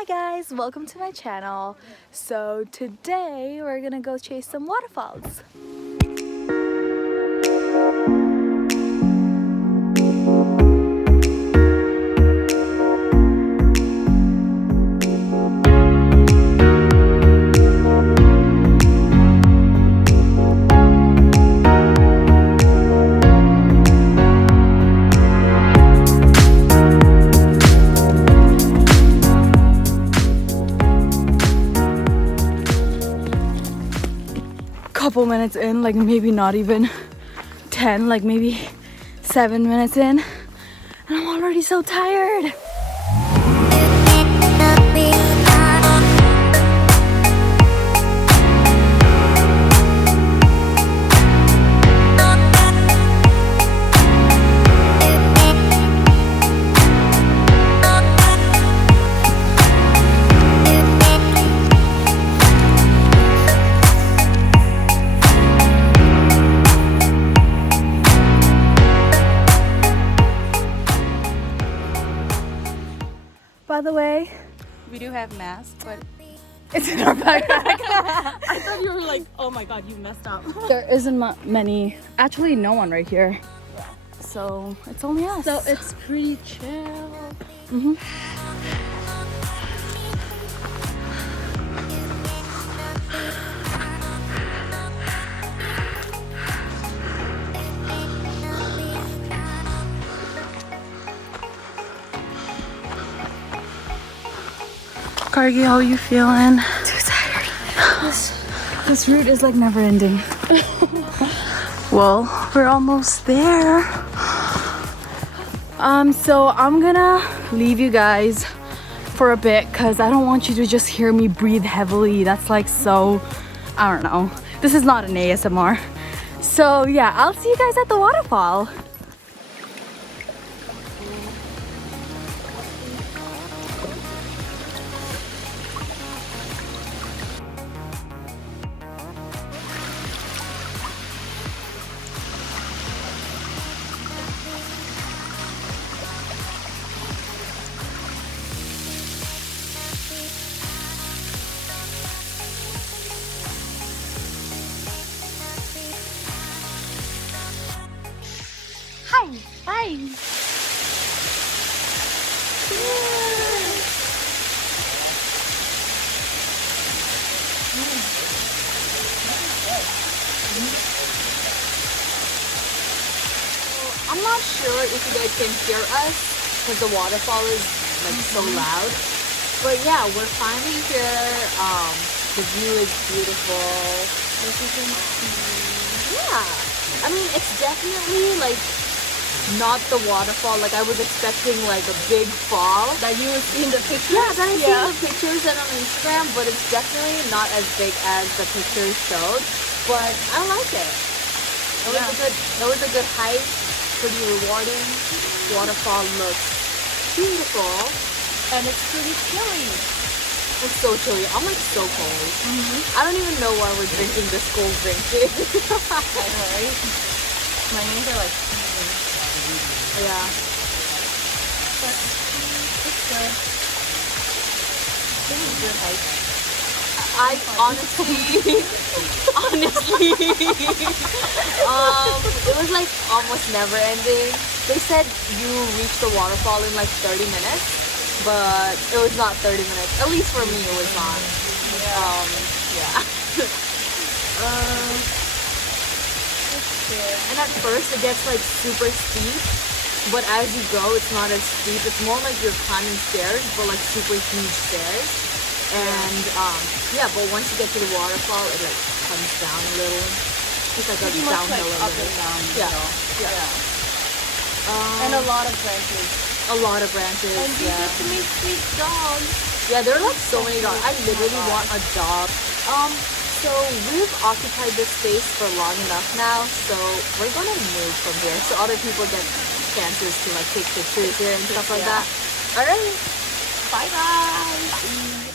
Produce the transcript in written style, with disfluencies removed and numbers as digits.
Hi guys, welcome to my channel. So today we're gonna go chase some waterfalls. Couple minutes in, like maybe not even 10, like maybe 7 minutes in, and I'm already so tired. By the way, we do have masks, but it's in our backpack. I thought you were like, oh my god, you messed up. There isn't many, actually no one right here. Yeah. So it's only us. So it's pretty chill. Mm-hmm. Cargie, how are you feeling? Too tired. This route is like never ending. Well, we're almost there. So I'm gonna leave you guys for a bit because I don't want you to just hear me breathe heavily. That's like so, I don't know. This is not an ASMR. So yeah, I'll see you guys at the waterfall. Hi. I'm not sure if you guys can hear us because the waterfall is like so loud. But yeah, we're finally here. The view is beautiful. As you can see. Yeah. I mean, it's definitely like not the waterfall. Like I was expecting like a big fall. That you would see in the pictures? Yeah, that I see in the pictures and on Instagram, but it's definitely not as big as the pictures showed. But I like it. It was a good hike. Pretty rewarding. Waterfall looks beautiful, And it's pretty chilly. it's so chilly. I'm like so cold. I don't even know why we're drinking this cold drink. I know, right? My hands are like freezing. Yeah. But it's good. It was a good hike. I honestly, it was like almost never ending. They said you reach the waterfall in like 30 minutes, but it was not 30 minutes. At least for me, it was not. Yeah. And at first it gets like super steep, but as you go, it's not as steep. It's more like you're climbing stairs, but like super huge stairs. And yeah, but once you get to the waterfall, it like comes down a little. It's like Pretty a much downhill like a up little. and down. Yeah. And a lot of branches. A lot of branches. And you get to meet sweet dogs. Yeah, there are like so many dogs. I literally want a dog. So we've occupied this space for long enough now, so we're gonna move from here so other people get chances to like take pictures here and stuff like that. Alright. Bye guys.